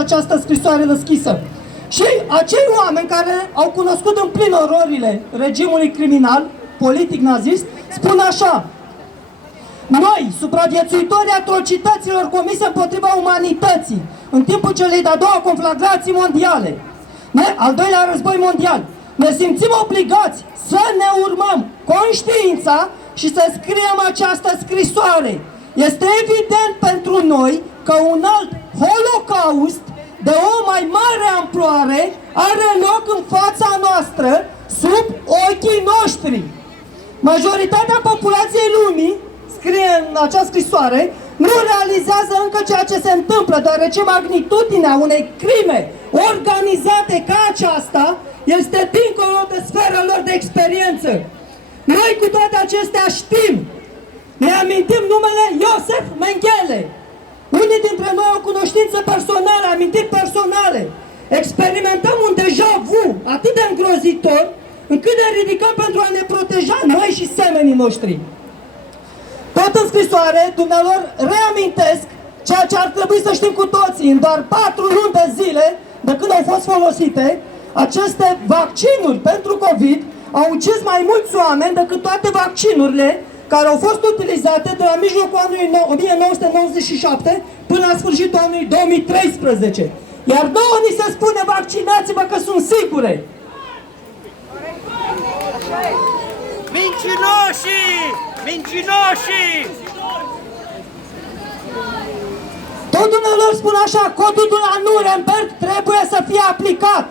această scrisoare deschisă. Și acei oameni care au cunoscut în plin ororile regimului criminal, politic nazist, spun așa: noi, supraviețuitorii atrocităților comise împotriva umanității în timpul celei de-a doua conflagrații mondiale, al doilea război mondial, ne simțim obligați să ne urmăm conștiința și să scriem această scrisoare. Este evident pentru noi că un alt holocaust de o mai mare amploare are loc în fața noastră, sub ochii noștri. Majoritatea populației lumii, scrie în această scrisoare, nu realizează încă ceea ce se întâmplă, deoarece magnitudinea unei crime organizate ca aceasta este dincolo de sfera lor de experiență. Noi cu toate acestea știm, ne amintim numele Iosef Mengele. Unii dintre noi au cunoștințe personale, amintiri personale. Experimentăm un deja vu atât de îngrozitor, încât ne ridicăm pentru a ne proteja noi și semenii noștri. Tot în scrisoare, dumnealor reamintesc ceea ce ar trebui să știm cu toții. În doar 4 luni de zile, de când au fost folosite, aceste vaccinuri pentru COVID au ucis mai mulți oameni decât toate vaccinurile care au fost utilizate de la mijlocul anului 1997 până la sfârșitul anului 2013. Iar nouă ni se spune: vaccinați-vă că sunt sigure. Mincinoșii! Mincinoșii! Tot dumnealor spun așa: codul de la Nuremberg trebuie să fie aplicat.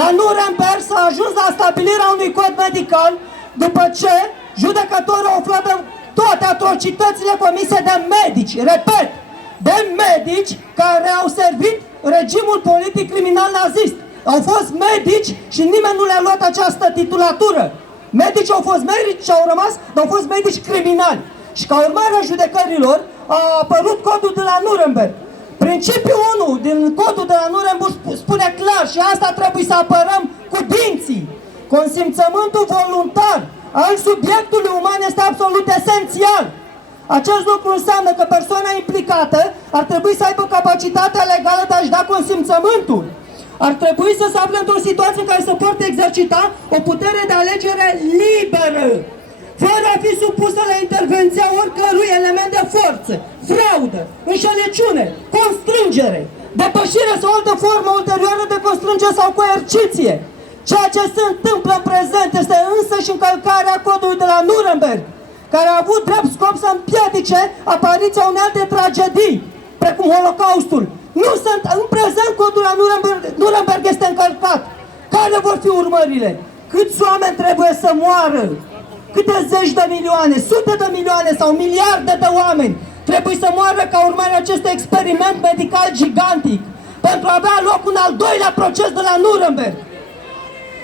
La Nuremberg s-a ajuns la stabilirea unui cod medical după ce judecătorul a aflat toate atrocitățile comise de medici, repet, de medici care au servit regimul politic criminal nazist. Au fost medici și nimeni nu le-a luat această titulatură. Medici au fost medici și au rămas, dar au fost medici criminali. Și ca urmare a judecărilor a apărut codul de la Nuremberg. Principiul 1 din codul de la Nuremberg spune clar, și asta trebuie să apărăm cu dinții: consimțământul voluntar al subiectului uman este absolut esențial. Acest lucru înseamnă că persoana implicată ar trebui să aibă capacitatea legală de a-și da consimțământul. Ar trebui să se afle într-o situație în care să poate exercita o putere de alegere liberă, fără a fi supusă la intervenția oricărui element de forță, fraudă, înșelăciune, constrângere, depășire sau altă formă ulterioară de constrângere sau coerciție. Ceea ce se întâmplă în prezent este însăși încălcarea codului de la Nuremberg, care a avut drept scop să împiedice apariția unei alte tragedii, precum Holocaustul. Nu sunt, în prezent codul la Nuremberg este încălcat. Care vor fi urmările? Câți oameni trebuie să moară? Câte zeci de milioane, sute de milioane sau miliarde de oameni trebuie să moară ca urmare acestui experiment medical gigantic pentru a avea loc un al doilea proces de la Nuremberg?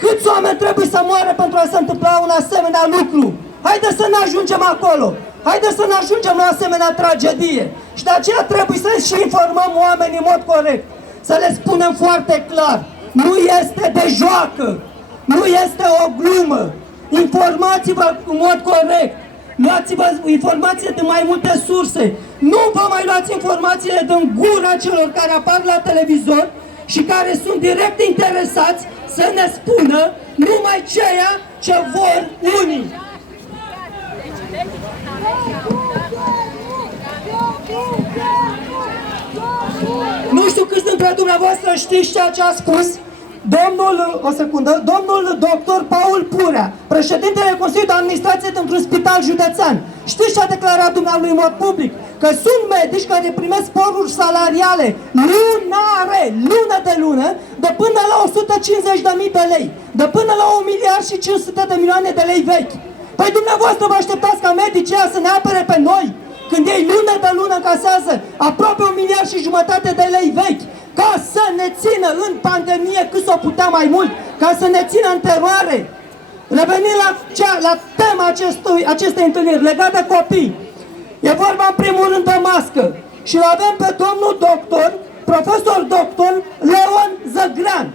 Câți oameni trebuie să moară pentru a se întâmpla un asemenea lucru? Haideți să ne ajungem acolo! Haideți să ne ajungem la asemenea tragedie! Și de aceea trebuie să și informăm oamenii în mod corect. Să le spunem foarte clar: nu este de joacă! Nu este o glumă! Informați-vă în mod corect! Luați-vă informații din mai multe surse! Nu vă mai luați informațiile din gura celor care apar la televizor și care sunt direct interesați să ne spună numai ceea ce vor unii. Nu știu câți dintre dumneavoastră știți ceea ce a spus domnul doctor Paul Purea, președintele Consiliului de Administrație dintr-un spital județean. Știți ce a declarat dumnealui în mod public? Că sunt medici care primesc sporuri salariale lunare, lună de lună, de până la 150.000 de lei, de până la 1 miliard și 500 de milioane de lei vechi. Păi dumneavoastră vă așteptați ca medicii să ne apere pe noi, când ei lună de lună încasează aproape 1 miliard și jumătate de lei vechi, ca să ne țină în pandemie cât s-o putea mai mult, ca să ne țină în teroare. Revenind la tema acestei întâlniri, legat de copii. E vorba în primul rând de mască. Și îl avem pe domnul doctor, profesor doctor Leon Zăgrean,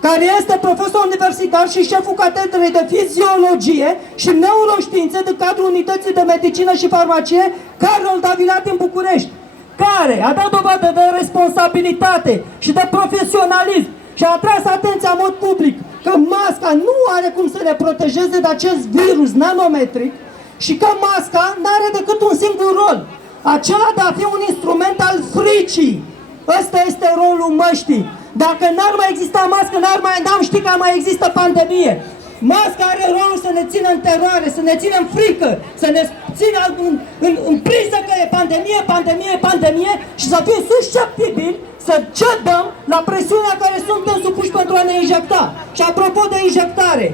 care este profesor universitar și șeful catedrei de fiziologie și neuroștiințe din cadrul Unității de Medicină și Farmacie Carol Davilat din București, care a dat dovadă de responsabilitate și de profesionalism și a atras atenția în mod public că masca nu are cum să ne protejeze de acest virus nanometric și că masca nu are decât un singur rol, acela de a fi un instrument al fricii. Ăsta este rolul măștii. Dacă n-ar mai exista mască, n-am ști că mai există pandemie. Masca are rolul să ne țină în teroare, să ne țină în frică, să ne țină în priză că e pandemie, pandemie, pandemie și să fim susceptibili să cedăm la presiunea care suntem supuși pentru a ne injecta. Și apropo de injectare,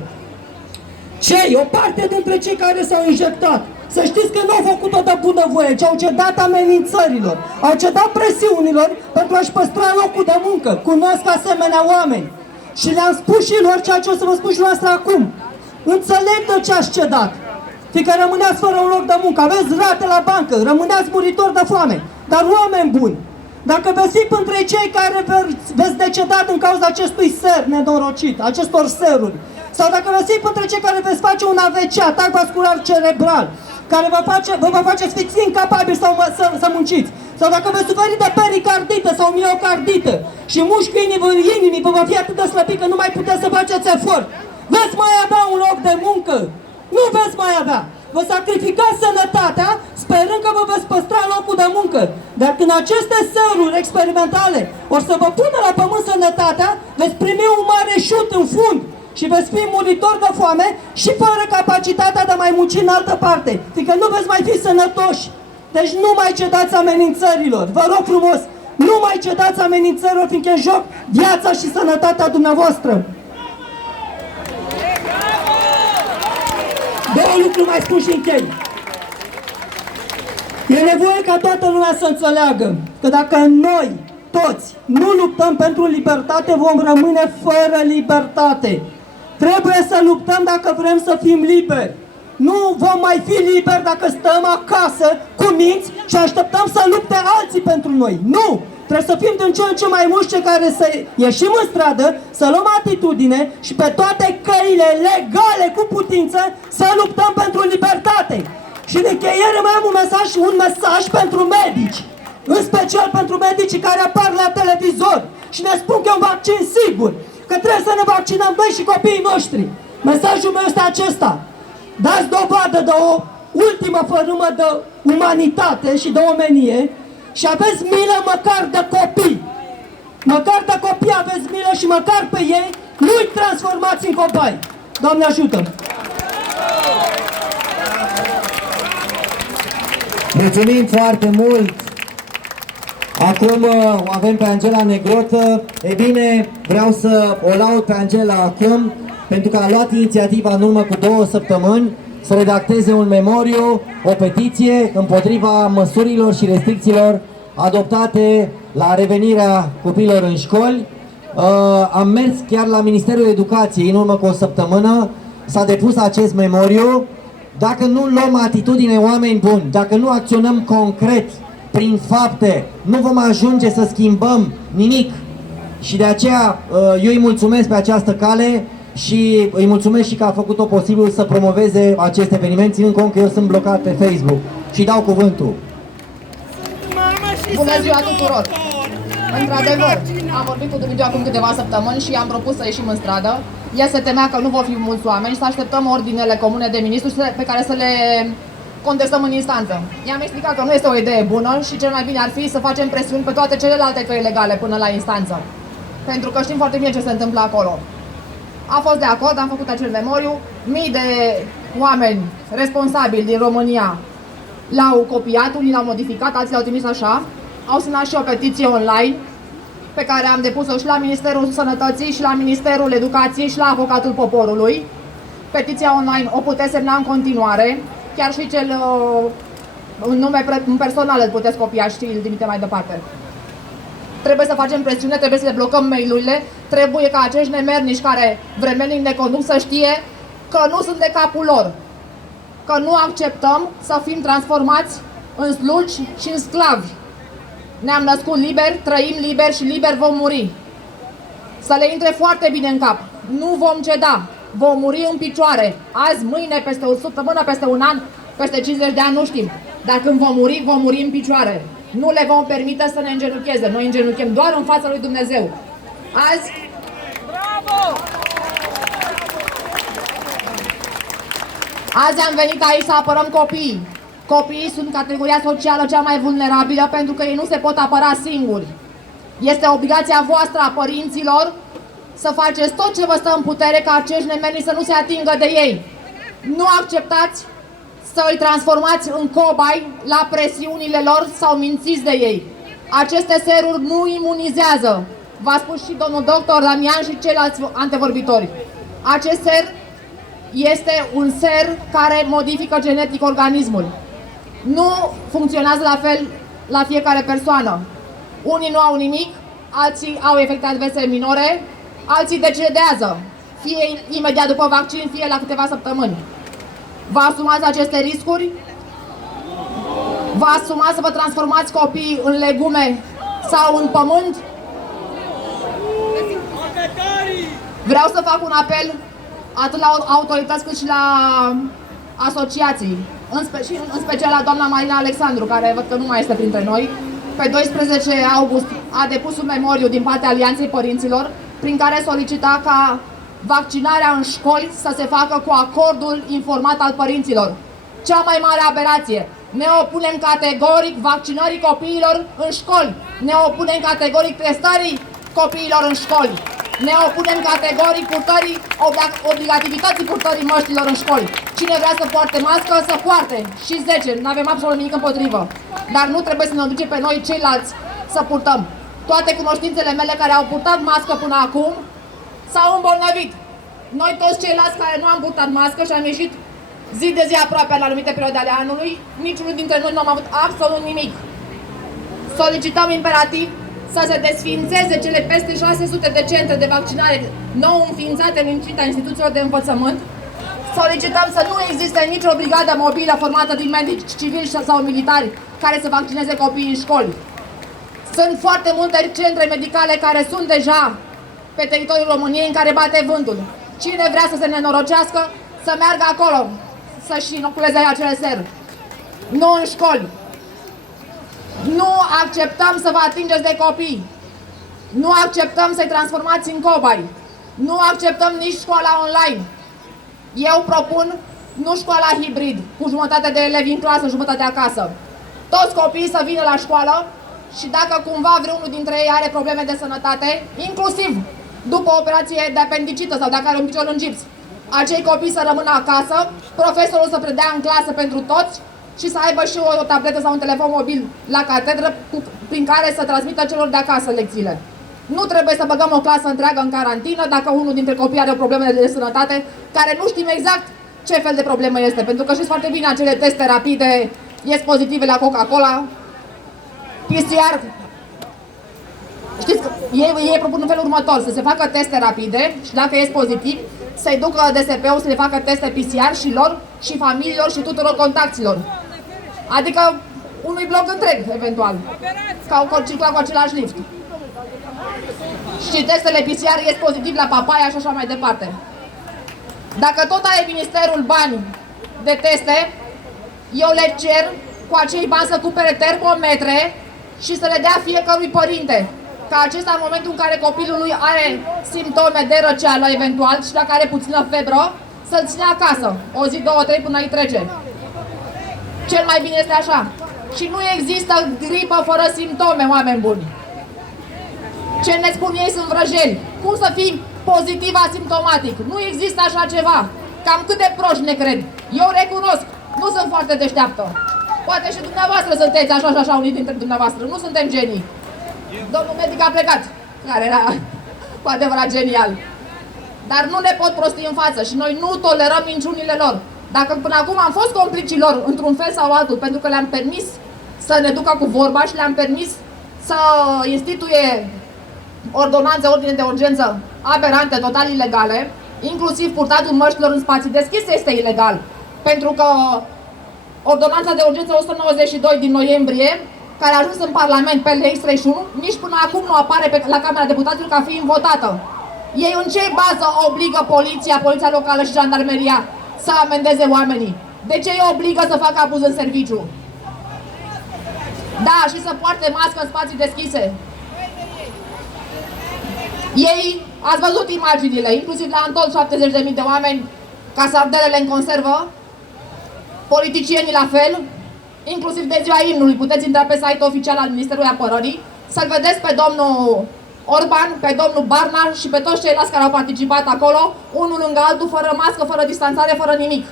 o parte dintre cei care s-au injectat, să știți că nu au făcut-o de bunăvoie, ci au cedat amenințărilor, au cedat presiunilor pentru a-și păstra locul de muncă. Cunosc asemenea oameni și le-am spus și lor ceea ce o să vă spun și noastră acum. Înțeleg de ce ați cedat, fiindcă rămâneați fără un loc de muncă, aveți rate la bancă, rămâneați muritori de foame. Dar oameni buni, dacă veți fi între cei care veți deceda din cauza acestui ser nenorocit, acestor seruri, sau dacă veți fi între cei care veți face un AVC, atac vascular cerebral, care vă va face să fiți incapabili să munciți, sau dacă veți suferi de pericardită sau miocardită și mușchiul inimii vă va fi atât de slăbit că nu mai puteți să faceți efort, veți mai avea un loc de muncă? Nu veți mai avea! Vă sacrificați sănătatea sperând că vă veți păstra locul de muncă. Dar când aceste seruri experimentale o să vă pună la pământ sănătatea, veți primi un mare șut în fund și veți fi muritori de foame și fără capacitatea de a mai munci în altă parte, fiindcă nu veți mai fi sănătoși. Deci nu mai cedați amenințărilor, vă rog frumos, nu mai cedați amenințărilor, fiindcă e în joc viața și sănătatea dumneavoastră. Două lucruri mai spun și închei. E nevoie ca toată lumea să înțeleagă că dacă noi, toți, nu luptăm pentru libertate, vom rămâne fără libertate. Trebuie să luptăm dacă vrem să fim liberi. Nu vom mai fi liberi dacă stăm acasă cu minți și așteptăm să lupte alții pentru noi. Nu! Trebuie să fim din ce în ce mai mulți cei care să ieșim în stradă, să luăm atitudine și pe toate căile legale cu putință să luptăm pentru libertate. Și în încheiere mai am un mesaj pentru medici, în special pentru medicii care apar la televizor și ne spun că e un vaccin sigur, că trebuie să ne vaccinăm noi și copiii noștri. Mesajul meu este acesta: dați dovadă de o ultimă fărâmă de umanitate și de omenie și aveți milă măcar de copii. Măcar de copii aveți milă și măcar pe ei nu-i transformați în cobai. Doamne ajută! Mulțumim foarte mult! Acum o avem pe Angela Negrotă. E bine, vreau să o laud pe Angela acum pentru că a luat inițiativa în urmă cu 2 săptămâni să redacteze un memoriu, o petiție împotriva măsurilor și restricțiilor adoptate la revenirea copiilor în școli. Am mers chiar la Ministerul Educației în urmă cu 1 săptămână, s-a depus acest memoriu. Dacă nu luăm atitudine, oameni buni, dacă nu acționăm concret, prin fapte, nu vom ajunge să schimbăm nimic. Și de aceea eu îi mulțumesc pe această cale și îi mulțumesc și că a făcut-o posibil să promoveze acest eveniment, ținând cont că eu sunt blocat pe Facebook. Și dau cuvântul. Bună ziua tuturor! Într-adevăr, am vorbit cu Dumigiu acum câteva săptămâni și am propus să ieșim în stradă. El se temea că nu vor fi mulți oameni și să așteptăm ordinele comune de ministru pe care să le contestăm în instanță. I-am explicat că nu este o idee bună și cel mai bine ar fi să facem presiuni pe toate celelalte căi legale până la instanță. Pentru că știm foarte bine ce se întâmplă acolo. A fost de acord, am făcut acel memoriu. Mii de oameni responsabili din România l-au copiat, unii l-au modificat, alții l-au trimis așa. Au semnat și o petiție online pe care am depus-o și la Ministerul Sănătății, și la Ministerul Educației, și la Avocatul Poporului. Petiția online o puteți semna în continuare, chiar și cel un nume personal îl puteți copia și îl trimite mai departe. Trebuie să facem presiune, trebuie să le blocăm mail-urile, trebuie ca acești nemernici care vremelnic ne conduc să știe că nu sunt de capul lor, că nu acceptăm să fim transformați în slugi și în sclavi. Ne-am născut liberi, trăim liberi și liberi vom muri. Să le intre foarte bine în cap. Nu vom ceda, vom muri în picioare. Azi, mâine, peste o săptămână, peste un an, peste 50 de ani, nu știm. Dar când vom muri în picioare. Nu le vom permite să ne îngenucheze. Noi îngenuchem doar în fața lui Dumnezeu. Azi am venit aici să apărăm copiii. Copiii sunt categoria socială cea mai vulnerabilă pentru că ei nu se pot apăra singuri. Este obligația voastră a părinților să faceți tot ce vă stă în putere ca acești nemeni să nu se atingă de ei. Nu acceptați să îi transformați în cobai la presiunile lor sau mințiți de ei. Aceste seruri nu imunizează. V-a spus și domnul doctor Damian și ceilalți antevorbitori. Acest ser este un ser care modifică genetic organismul. Nu funcționează la fel la fiecare persoană. Unii nu au nimic, alții au efecte adverse minore, alții decedează, fie imediat după vaccin, fie la câteva săptămâni. Vă asumați aceste riscuri? Vă asumați să vă transformați copiii în legume sau în pământ? Vreau să fac un apel atât la autorități cât și la asociații, în special la doamna Marina Alexandru, care văd că nu mai este printre noi. Pe 12 august a depus un memoriu din partea Alianței Părinților, prin care solicita ca vaccinarea în școli să se facă cu acordul informat al părinților. Cea mai mare aberație. Ne opunem categoric vaccinării copiilor în școli. Ne opunem categoric testării copiilor în școli. Ne opunem categoric obligativității purtării măștilor în școli. Cine vrea să poarte mască, să poarte. Și 10, nu avem absolut nimic împotrivă. Dar nu trebuie să ne duce pe noi ceilalți să purtăm. Toate cunoștințele mele care au purtat mască până acum s-au îmbolnăvit. Noi toți ceilalți care nu am purtat mască și am ieșit zi de zi aproape la anumite perioade ale anului, niciunul dintre noi nu am avut absolut nimic. Solicităm imperativ să se desființeze cele peste 600 de centre de vaccinare nou înființate în incinta instituțiilor de învățământ. Solicităm să nu existe nicio brigadă mobilă formată din medici civili sau militari care să vaccineze copiii în școli. Sunt foarte multe centre medicale care sunt deja pe teritoriul României în care bate vântul. Cine vrea să se nenorocească, să meargă acolo, să-și inoculeze acele ser. Nu în școli. Nu acceptăm să vă atingeți de copii. Nu acceptăm să-i transformați în cobai. Nu acceptăm nici școala online. Eu propun nu școala hibrid, cu jumătate de elevi în clasă, jumătate acasă. Toți copiii să vină la școală și dacă cumva vreunul dintre ei are probleme de sănătate, inclusiv după operație de apendicită sau dacă are un picior în gips, acei copii să rămână acasă, profesorul să predea în clasă pentru toți și să aibă și o tabletă sau un telefon mobil la catedră prin care să transmită celor de acasă lecțiile. Nu trebuie să băgăm o clasă întreagă în carantină dacă unul dintre copii are o problemă de sănătate, care nu știm exact ce fel de problemă este, pentru că știți foarte bine acele teste rapide, ies pozitive la Coca-Cola, PCR. Știți că ei propun în felul următor, să se facă teste rapide și dacă ies pozitiv, să-i ducă DSP-ul să le facă teste PCR și lor, și familiilor, și tuturor contacților. Adică unui bloc întreg, eventual, ca au circulat cu același lift. Și testele PCR ies pozitiv la papaia și așa mai departe. Dacă tot are ministerul bani de teste, eu le cer cu acei bani să cumpere termometre și să le dea fiecărui părinte. Ca acesta, în momentul în care copilul lui are simptome de răceală, eventual, și dacă are puțină febră, să-l ține acasă. O zi, două, trei, până îi trece. Cel mai bine este așa. Și nu există gripă fără simptome, oameni buni. Ce ne spun ei sunt vrăjeli. Cum să fii pozitiv asimptomatic? Nu există așa ceva. Cam cât de proști ne cred. Eu recunosc, nu sunt foarte deșteaptă. Poate și dumneavoastră sunteți așa și așa unii dintre dumneavoastră. Nu suntem genii. Domnul medic a plecat, care era cu adevărat genial. Dar nu ne pot prosti în față și noi nu tolerăm minciunile lor. Dacă până acum am fost complicii lor, într-un fel sau altul, pentru că le-am permis să ne ducă cu vorba și le-am permis să instituie ordonanțe, ordine de urgență aberante, total ilegale, inclusiv purtatul măștilor în spații deschise este ilegal. Pentru că ordonanța de urgență 192 din noiembrie, care a ajuns în Parlament pe LX31, nici până acum nu apare la Camera Deputaților ca fiind votată. Ei în ce bază obligă poliția locală și jandarmeria să amendeze oamenii? De ce îi obligă să facă abuz în serviciu? Da, și să poarte mască în spații deschise. Ei, ați văzut imaginile, inclusiv la Antol 70.000 de oameni ca sardelele în conservă, politicienii la fel, inclusiv de ziua imnului, puteți intra pe site-ul oficial al Ministerului Apărării, să-l vedeți pe domnul Orban, pe domnul Barna și pe toți ceilalți care au participat acolo, unul lângă altul, fără mască, fără distanțare, fără nimic.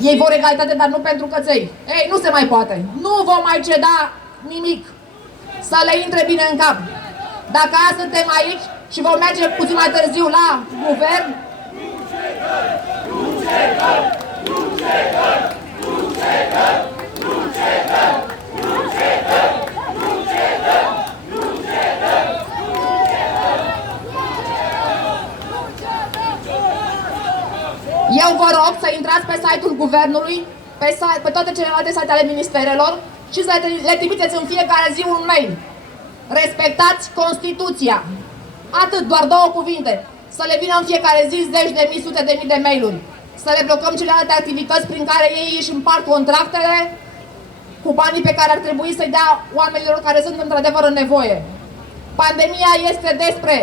Ei vor egalitate, dar nu pentru căței. Ei, nu se mai poate. Nu vom mai ceda nimic. Să le intre bine în cap. Dacă azi suntem aici și vom merge puțin mai târziu la guvern, eu vă rog să intrați pe site-ul guvernului, pe toate celelalte site ale ministerelor și să le trimiteți în fiecare zi un mail. Respectați Constituția. Atât, doar două cuvinte. Să le vină în fiecare zi zeci de mii, sute de mii de mail-uri. Să le blocăm celelalte activități prin care ei își împart contractele cu banii pe care ar trebui să-i dea oamenilor care sunt într-adevăr în nevoie. Pandemia este despre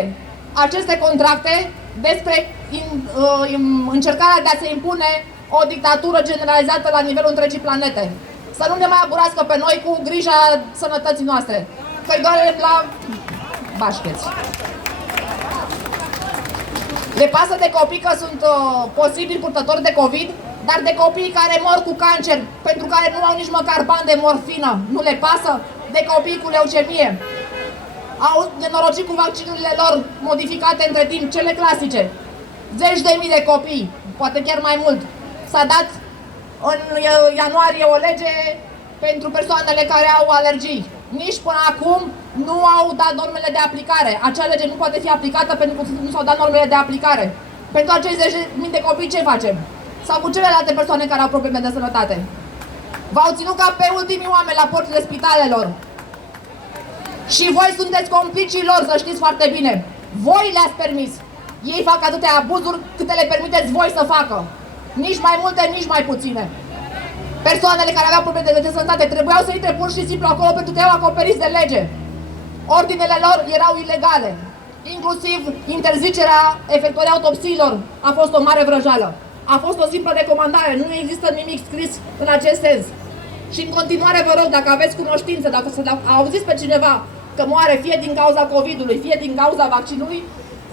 aceste contracte, despre încercarea de a se impune o dictatură generalizată la nivelul întregii planete. Să nu ne mai aburaască pe noi cu grija sănătății noastre, că-i doarem la bașcheți. Le pasă de copii că sunt posibili purtători de COVID, dar de copii care mor cu cancer, pentru care nu au nici măcar bani de morfină, nu le pasă? De copii cu leucemie. Au nenorocit cu vaccinurile lor modificate între timp, cele clasice. Zeci de mii de copii, poate chiar mai mult. S-a dat în ianuarie o lege pentru persoanele care au alergii. Nici până acum nu au dat normele de aplicare. Acea lege nu poate fi aplicată pentru că nu s-au dat normele de aplicare. Pentru acei 10.000 de copii ce facem? Sau cu celelalte persoane care au probleme de sănătate? V-au ținut ca pe ultimii oameni la porțile spitalelor. Și voi sunteți complicii lor, să știți foarte bine. Voi le-ați permis. Ei fac atâtea abuzuri câte le permiteți voi să facă. Nici mai multe, nici mai puține. Persoanele care aveau probleme de sănătate trebuiau să intre pur și simplu acolo pentru că erau acoperiți de lege. Ordinele lor erau ilegale. Inclusiv interzicerea efectuării autopsiilor a fost o mare vrăjeală. A fost o simplă recomandare, nu există nimic scris în acest sens. Și în continuare vă rog, dacă aveți cunoștință, dacă auziți pe cineva că moare fie din cauza COVID-ului, fie din cauza vaccinului,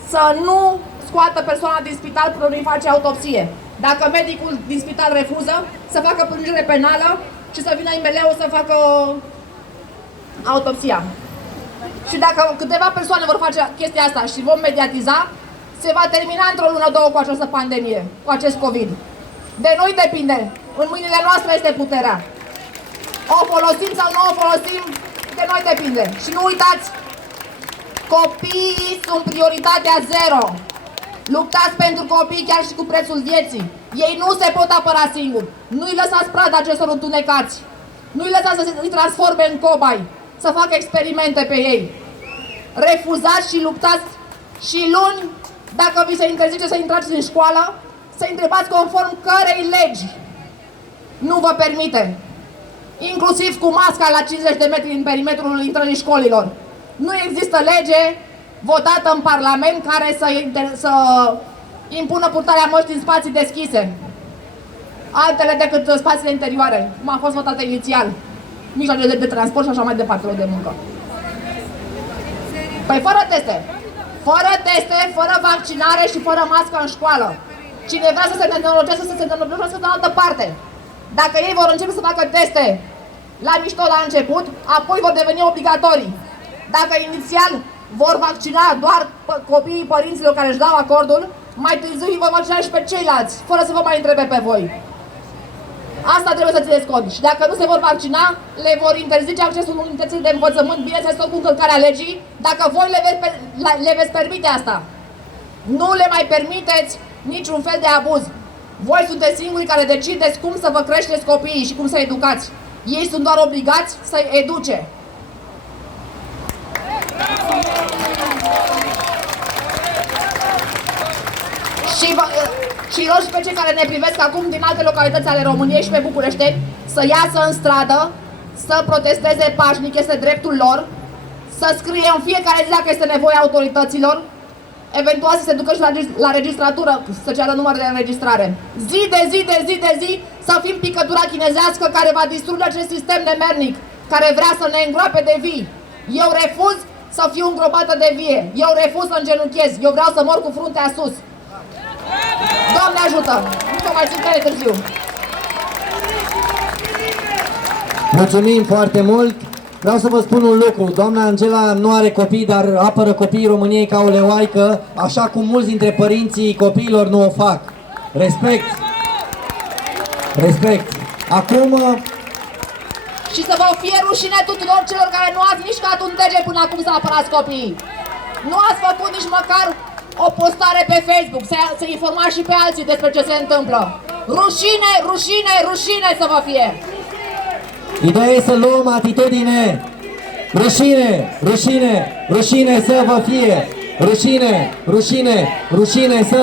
să nu scoată persoana din spital până nu-i face autopsie. Dacă medicul din spital refuză, să facă plângere penală și să vină IML-ul să facă autopsia. Și dacă câteva persoane vor face chestia asta și vom mediatiza, se va termina într-o lună, două cu această pandemie, cu acest COVID. De noi depinde. În mâinile noastre este puterea. O folosim sau nu o folosim, de noi depinde. Și nu uitați, copiii sunt prioritatea zero. Luptați pentru copii chiar și cu prețul vieții. Ei nu se pot apăra singuri. Nu-i lăsați prada acestor întunecați. Nu-i lăsați să se transforme în cobai, să facă experimente pe ei. Refuzați și luptați și luni, dacă vi se interzice să intrați în școală, să întrebați conform cărei legi nu vă permite. Inclusiv cu masca la 50 de metri în perimetrul intrării școlilor. Nu există lege votată în Parlament care să impună purtarea măștii în spații deschise. Altele decât spațiile interioare, cum a fost votată inițial. Mijloace de transport și așa mai departe, de muncă. Păi fără teste. Fără teste, fără vaccinare și fără mască în școală. Cine vrea să se nenoroceze, să se nenoroceze de altă parte. Dacă ei vor începe să facă teste la mișto la început, apoi vor deveni obligatorii. Dacă inițial vor vaccina doar copiii părinților care își dau acordul, mai târziu îi vor vaccina și pe ceilalți, fără să vă mai întrebe pe voi. Asta trebuie să țineți cont. Și dacă nu se vor vaccina, le vor interzice accesul unității de învățământ, bineînțeles tot cu încălcarea legii, dacă voi le veți permite asta. Nu le mai permiteți niciun fel de abuz. Voi sunteți singurii care decideți cum să vă creșteți copiii și cum să educați. Ei sunt doar obligați să-i educe. Și rog și pe cei care ne privesc acum din alte localități ale României și pe București să iasă în stradă să protesteze pașnic, este dreptul lor, să scrie în fiecare zi dacă este nevoie autorităților, eventual să se ducă și la registratură, să ceară număr de înregistrare. Zi de zi, de zi, de zi, să fim picătura chinezească care va distruge acest sistem nemernic, care vrea să ne îngroape de vii. Eu refuz să fiu îngropată de vie. Eu refuz să îngenunchez. Eu vreau să mor cu fruntea sus. Doamne ajută! Nu mă mai țin pe târziu. Mulțumim foarte mult! Vreau să vă spun un lucru, doamna Angela nu are copii, dar apără copiii României ca o leoaică, așa cum mulți dintre părinții copiilor nu o fac. Respect! Respect! Acum, Și să vă fie rușine tuturor celor care nu ați mișcat un dege până acum să apărați copiii. Nu ați făcut nici măcar o postare pe Facebook, să informați și pe alții despre ce se întâmplă. Rușine, rușine, rușine să vă fie! ideea e să luăm atitudine. Rușine, rușine, rușine să vă fie! Rușine, rușine, rușine să